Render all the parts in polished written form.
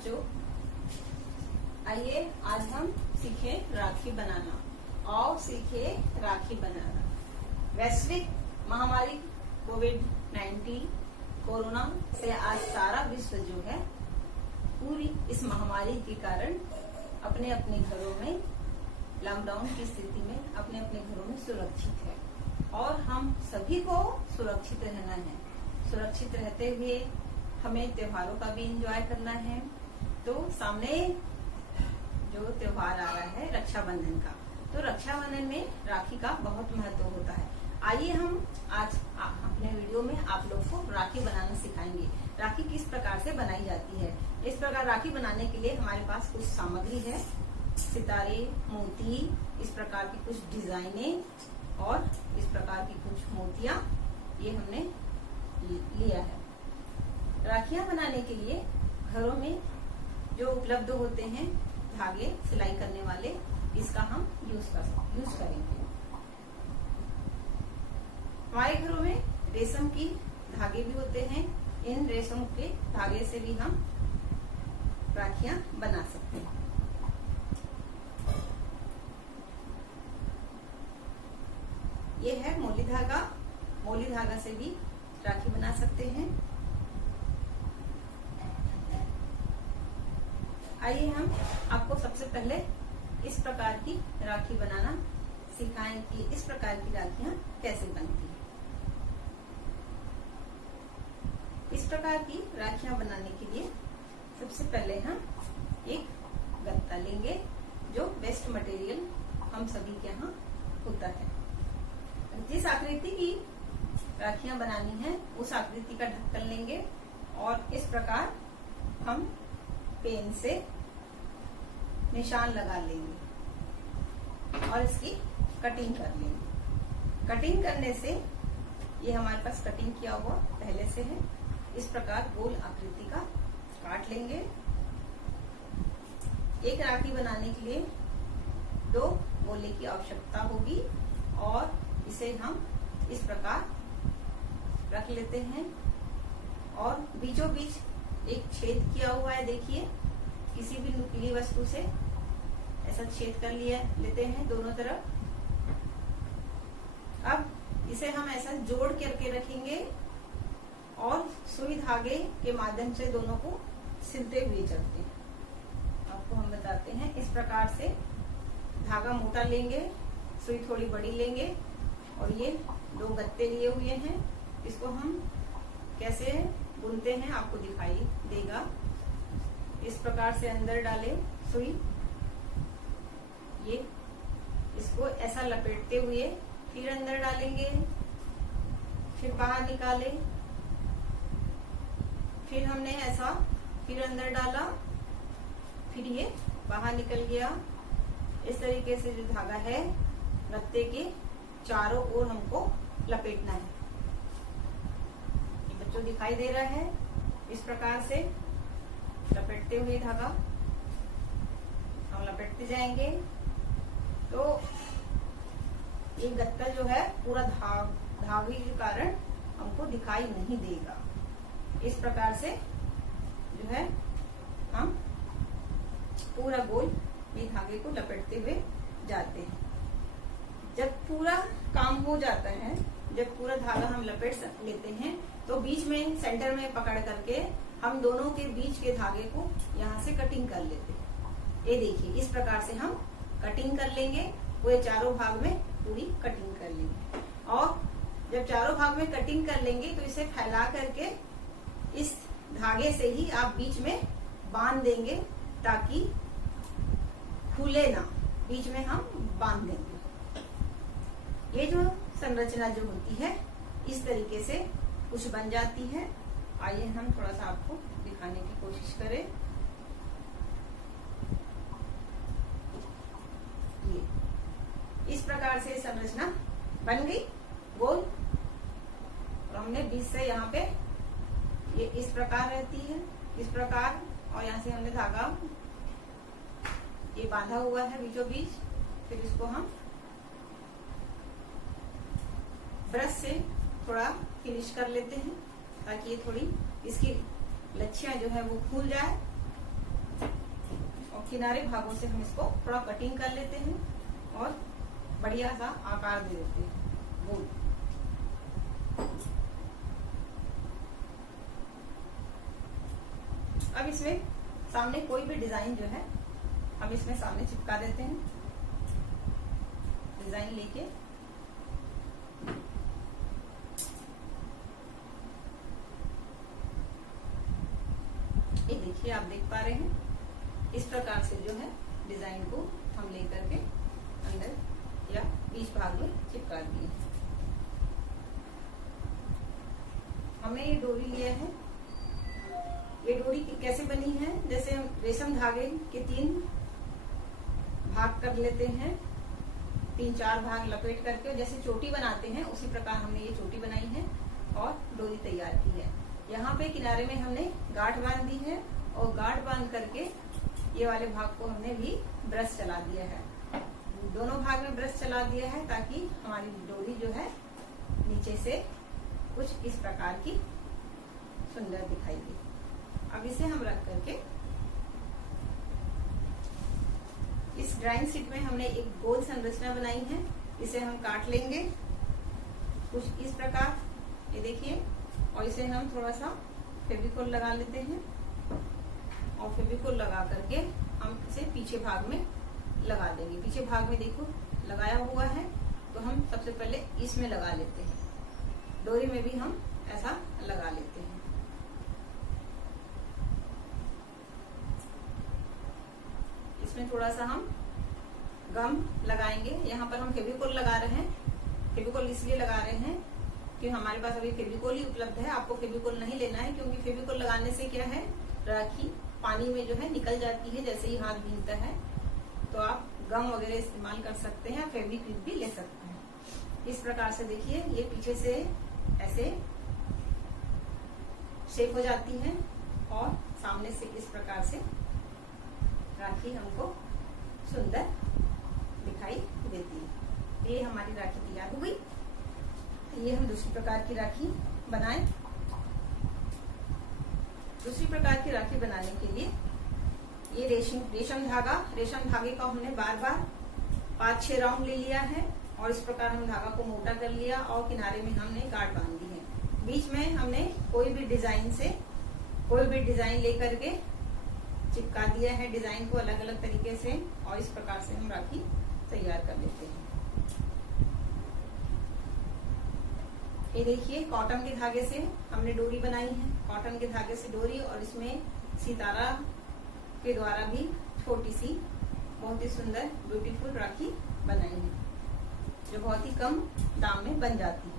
बच्चों, आइए आज हम सीखें राखी बनाना और सीखे राखी बनाना। वैश्विक महामारी कोविड-19 कोरोना से आज सारा विश्व जो है पूरी इस महामारी के कारण अपने अपने घरों में लॉकडाउन की स्थिति में अपने अपने घरों में सुरक्षित है और हम सभी को सुरक्षित रहना है। सुरक्षित रहते हुए हमें त्योहारों का भी एंजॉय करना है। तो सामने जो त्योहार आ रहा है रक्षाबंधन का, तो रक्षाबंधन में राखी का बहुत महत्व होता है। आइए हम आज अपने वीडियो में आप लोग को राखी बनाना सिखाएंगे। राखी किस प्रकार से बनाई जाती है। इस प्रकार राखी बनाने के लिए हमारे पास कुछ सामग्री है, सितारे, मोती, इस प्रकार की कुछ डिजाइनें और इस प्रकार की कुछ मोतियां ये हमने लिया है। राखियां बनाने के लिए घरों में जो उपलब्ध होते हैं धागे सिलाई करने वाले, इसका हम यूज करेंगे। हमारे घरों में रेशम की धागे भी होते हैं। इन रेशम के धागे से भी हम राखियां बना सकते हैं। ये है मोली धागा। मोली धागा से भी राखी बना सकते हैं। आइए हम आपको सबसे पहले इस प्रकार की राखी बनाना सिखाएं कि इस प्रकार की राखियां कैसे बनती हैं। इस प्रकार की राखियां बनाने के लिए सबसे पहले हम एक गत्ता लेंगे, जो वेस्ट मटेरियल हम सभी के यहाँ होता है। जिस आकृति की राखियां बनानी है उस आकृति का ढक्कन लेंगे और इस प्रकार हम पेन से निशान लगा लेंगे और इसकी कटिंग कर लेंगे। कटिंग करने से ये हमारे पास कटिंग किया हुआ पहले से है। इस प्रकार गोल आकृति का काट लेंगे। एक राखी बनाने के लिए 2 गोले की आवश्यकता होगी और इसे हम इस प्रकार रख लेते हैं और बीचों बीच एक छेद किया हुआ है। देखिए, किसी भी नुकीली वस्तु से ऐसा छेद कर लेते हैं दोनों तरफ। अब इसे हम ऐसा जोड़ करके रखेंगे और सुई धागे के माध्यम से दोनों को सिलते हुए चलते हैं। आपको हम बताते हैं। इस प्रकार से धागा मोटा लेंगे, सुई थोड़ी बड़ी लेंगे और ये 2 गत्ते लिए हुए हैं। इसको हम कैसे बुनते हैं आपको दिखाई देगा। इस प्रकार से अंदर डालें सुई, ये इसको ऐसा लपेटते हुए फिर अंदर डालेंगे, फिर बाहर निकालें, फिर हमने ऐसा फिर अंदर डाला, फिर ये बाहर निकल गया। इस तरीके से जो धागा है गत्ते के चारों ओर हमको लपेटना है। ये बच्चों दिखाई दे रहा है। इस प्रकार से लपेटते हुए धागा हम लपेटते जाएंगे तो ये गत्ता जो है पूरा धागे के कारण हमको दिखाई नहीं देगा। इस प्रकार से जो है हम पूरा गोल ये धागे को लपेटते हुए जाते हैं। जब पूरा काम हो जाता है, जब पूरा धागा हम लपेट लेते हैं तो बीच में सेंटर में पकड़ करके हम दोनों के बीच के धागे को यहाँ से कटिंग कर लेते हैं। ये देखिए, इस प्रकार से हम कटिंग कर लेंगे। पूरे चारों भाग में पूरी कटिंग कर लेंगे और जब चारों भाग में कटिंग कर लेंगे तो इसे फैला करके इस धागे से ही आप बीच में बांध देंगे ताकि खुले ना। बीच में हम बांध देंगे। ये जो संरचना जो होती है इस तरीके से कुछ बन जाती है। आइए हम थोड़ा सा आपको दिखाने की कोशिश करें। ये इस प्रकार से संरचना बन गई गोल और हमने बीच से यहाँ पे ये इस प्रकार रहती है, इस प्रकार, और यहाँ से हमने धागा ये बांधा हुआ है बीचों बीच। फिर इसको हम ब्रश से थोड़ा फिनिश कर लेते हैं ताकि ये थोड़ी इसकी लच्छियां जो है वो खुल जाए किनारे भागों से हम इसको थोड़ा कटिंग कर लेते हैं और बढ़िया सा आकार दे देते हैं गोल। अब इसमें सामने कोई भी डिजाइन जो है हम इसमें सामने चिपका देते हैं। डिजाइन लेके ये देखिए, आप देख पा रहे हैं इस प्रकार से जो है डिजाइन को हम लेकर के अंदर या बीच भाग में चिपका दिए। हमने ये डोरी लिया है। ये डोरी कैसे बनी है, जैसे हम रेशम धागे के 3 भाग कर लेते हैं, 3-4 भाग लपेट करके जैसे चोटी बनाते हैं उसी प्रकार हमने ये चोटी बनाई है और डोरी तैयार की है। यहाँ पे किनारे में हमने गांठ बांध दी है और गांठ बांध करके ये वाले भाग को हमने भी ब्रश चला दिया है। दोनों भाग में ब्रश चला दिया है ताकि हमारी डोरी जो है नीचे से कुछ इस प्रकार की सुंदर दिखाई दे। अब इसे हम रख करके इस ड्राइंग शीट में हमने एक गोल संरचना बनाई है। इसे हम काट लेंगे कुछ इस प्रकार, ये देखिए, और इसे हम थोड़ा सा फेविकोल लगा लेते हैं और फेविकोल लगा करके हम इसे पीछे भाग में लगा देंगे। पीछे भाग में देखो लगाया हुआ है, तो हम सबसे पहले इसमें लगा लेते हैं। डोरी में भी हम ऐसा लगा लेते हैं। इसमें थोड़ा सा हम गम लगाएंगे। यहाँ पर हम फेविकोल लगा रहे हैं। फेविकोल इसलिए लगा रहे हैं कि हमारे पास अभी फेविकोल ही उपलब्ध है। आपको फेविकोल नहीं लेना है, क्योंकि फेविकोल लगाने से क्या है, राखी पानी में जो है निकल जाती है जैसे ही हाथ भीगता है। तो आप गम वगैरह इस्तेमाल कर सकते हैं, फेविक्विक भी ले सकते हैं। इस प्रकार से देखिए, ये पीछे से ऐसे शेप हो जाती है और सामने से इस प्रकार से राखी हमको सुंदर दिखाई देती है। ये हमारी राखी तैयार हो गई। ये हम दूसरी प्रकार की राखी बनाएं। दूसरी प्रकार की राखी बनाने के लिए ये रेशम धागे का हमने बार 5-6 राउंड ले लिया है और इस प्रकार हम धागा को मोटा कर लिया और किनारे में हमने गांठ बांध दी है। बीच में हमने कोई भी डिजाइन लेकर के चिपका दिया है डिजाइन को अलग अलग तरीके से, और इस प्रकार से हम राखी तैयार कर लेते हैं। ये देखिए, कॉटन के धागे से हमने डोरी बनाई है। कॉटन के धागे से डोरी और इसमें सितारा के द्वारा भी छोटी सी बहुत ही सुंदर ब्यूटीफुल राखी बनाई है, जो बहुत ही कम दाम में बन जाती है।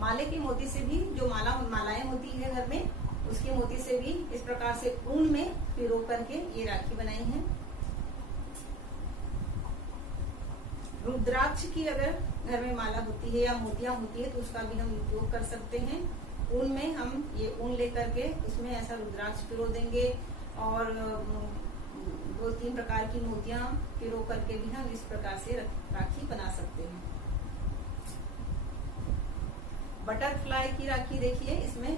माले की मोती से भी, जो मालाएं होती है घर में, उसकी मोती से भी इस प्रकार से ऊन में पिरो करके ये राखी बनाई है। रुद्राक्ष की अगर घर में माला होती है या मोतियां होती है तो उसका भी हम उपयोग कर सकते हैं। ऊन में हम ये ऊन लेकर के उसमें ऐसा रुद्राक्ष पिरो देंगे और 2-3 प्रकार की मोतियां पिरो करके भी हम इस प्रकार से राखी बना सकते हैं। बटरफ्लाई की राखी देखिए, इसमें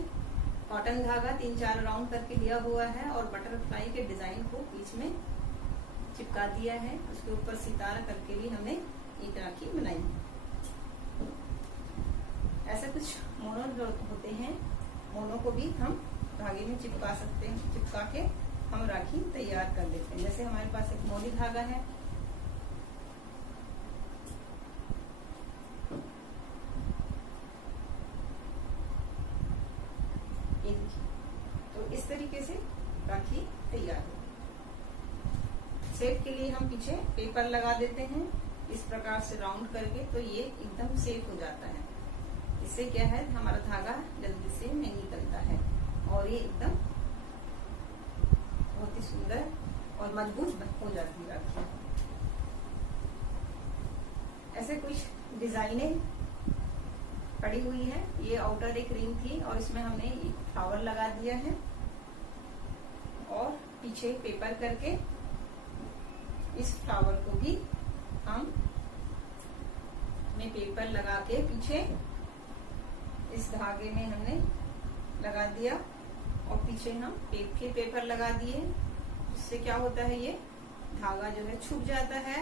कॉटन धागा 3-4 राउंड करके लिया हुआ है और बटरफ्लाई के डिजाइन को बीच में चिपका दिया है। उसके ऊपर सितारा करके भी हमने एक राखी बनाई है। ऐसे कुछ मोनो जो होते हैं, मोनो को भी हम धागे में चिपका सकते हैं। चिपका के हम राखी तैयार कर लेते हैं। जैसे हमारे पास एक मोनी धागा है, तो इस तरीके से राखी तैयार हो। सेट के लिए हम पीछे पेपर लगा देते हैं इस प्रकार से राउंड करके, तो ये एकदम सेट हो जाता है। इससे क्या है, हमारा धागा जल्दी से नहीं निकलता है और ये एकदम बहुत ही सुंदर और मजबूत हो जाती है राखी। ऐसे कुछ डिजाइनें पड़ी हुई है। ये आउटर एक रिंग थी और इसमें हमने एक फ्लावर लगा दिया है और पीछे पेपर करके इस फ्लावर को भी हम पेपर लगा के पीछे इस धागे में हमने लगा दिया और पीछे हम फिर पेपर लगा दिए इससे क्या होता है, ये धागा जो है छूट जाता है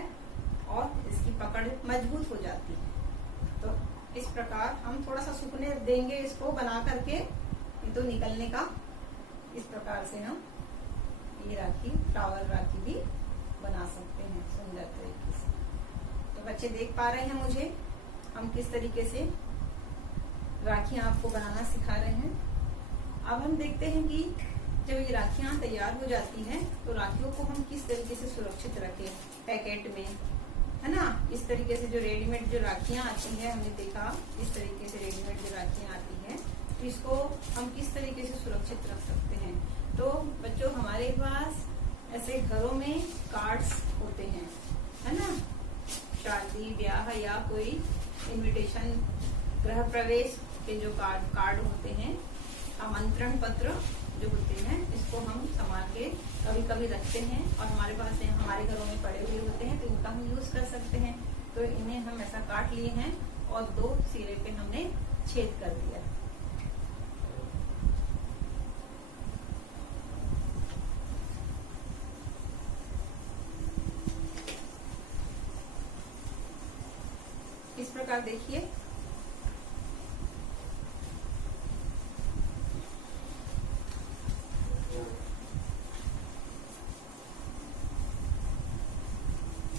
और इसकी पकड़ मजबूत हो जाती है। तो इस प्रकार हम थोड़ा सा सूखने देंगे इसको बना करके, तो निकलने का इस प्रकार से हम ये राखी, फ्लावर राखी भी बना सकते हैं सुंदर तरीके से। तो बच्चे देख पा रहे हैं मुझे हम किस तरीके से राखियां आपको बनाना सिखा रहे हैं। अब हम देखते हैं कि जब ये राखियां तैयार हो जाती हैं तो राखियों को हम किस तरीके से सुरक्षित रखें पैकेट में, है ना। इस तरीके से जो रेडीमेड जो राखियां आती है, हमने देखा इस तरीके से रेडीमेड जो राखियां आती है, तो इसको हम किस तरीके से सुरक्षित रख सकते हैं। तो बच्चों हमारे पास ऐसे घरों में कार्ड्स होते हैं, है ना, शादी ब्याह या कोई इनविटेशन, गृह प्रवेश के जो कार्ड होते हैं, आमंत्रण पत्र जो होते हैं, इसको हम संभाल के कभी कभी रखते हैं और हमारे पास हमारे घरों में पड़े हुए होते हैं, तो इनका हम यूज कर सकते हैं। तो इन्हें हम ऐसा काट लिए हैं और 2 सिरे पे हमने छेद कर दिया। इस प्रकार देखिए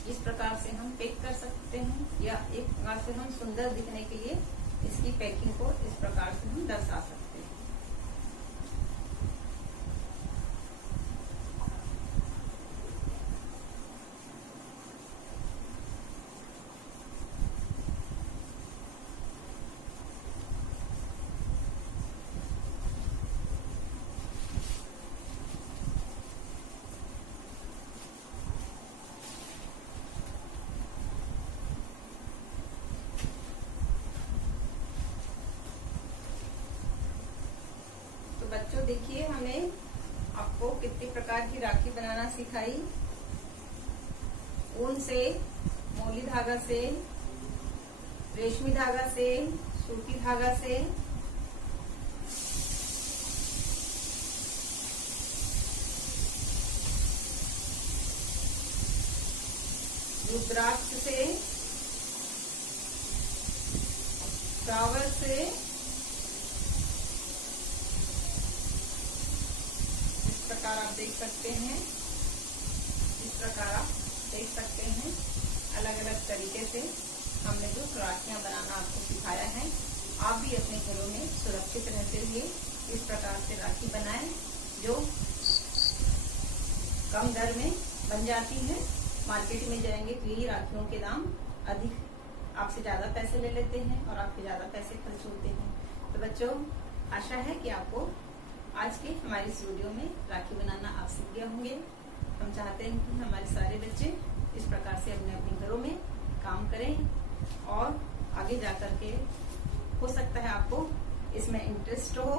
इस प्रकार से हम पैक कर सकते हैं, या एक प्रकार से हम सुंदर दिखने के लिए इसकी पैकिंग को इस प्रकार से हम दर्शा सकते हैं। बच्चों देखिए हमने आपको कितनी प्रकार की राखी बनाना सिखाई। ऊन से, मोली धागा से, रेशमी धागा से, सूती धागा से, रुद्राक्ष से, फ्लावर से, प्रकार आप देख सकते हैं, इस प्रकार आप देख सकते हैं अलग अलग तरीके से हमने जो राखियां बनाना आपको सिखाया है। आप भी अपने घरों में सुरक्षित रहते हुए इस प्रकार से राखी बनाएं जो कम दर में बन जाती है। मार्केट में जाएंगे तो यही राखियों के दाम अधिक, आपसे ज्यादा पैसे ले लेते हैं और आपके ज्यादा पैसे खर्च होते हैं। तो बच्चों आशा है कि आपको आज के हमारे इस वीडियो में राखी बनाना आप सीख गए होंगे। हम चाहते हैं कि हमारे सारे बच्चे इस प्रकार से अपने अपने घरों में काम करें और आगे जाकर के हो सकता है आपको इसमें इंटरेस्ट हो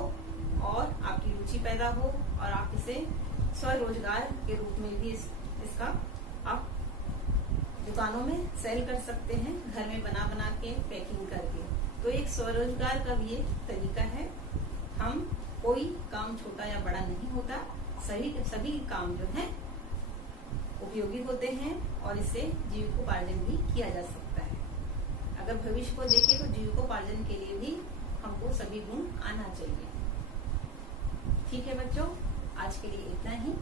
और आपकी रुचि पैदा हो और आप इसे स्वरोजगार के रूप में भी इसका आप दुकानों में सेल कर सकते हैं, घर में बना बना के पैकिंग करके। तो एक स्वरोजगार का भी एक तरीका है। हम कोई काम छोटा या बड़ा नहीं होता, सभी काम जो है उपयोगी होते हैं और इससे जीविकोपार्जन भी किया जा सकता है। अगर भविष्य को देखें तो जीविकोपार्जन के लिए भी हमको सभी गुण आना चाहिए। ठीक है बच्चों, आज के लिए इतना ही।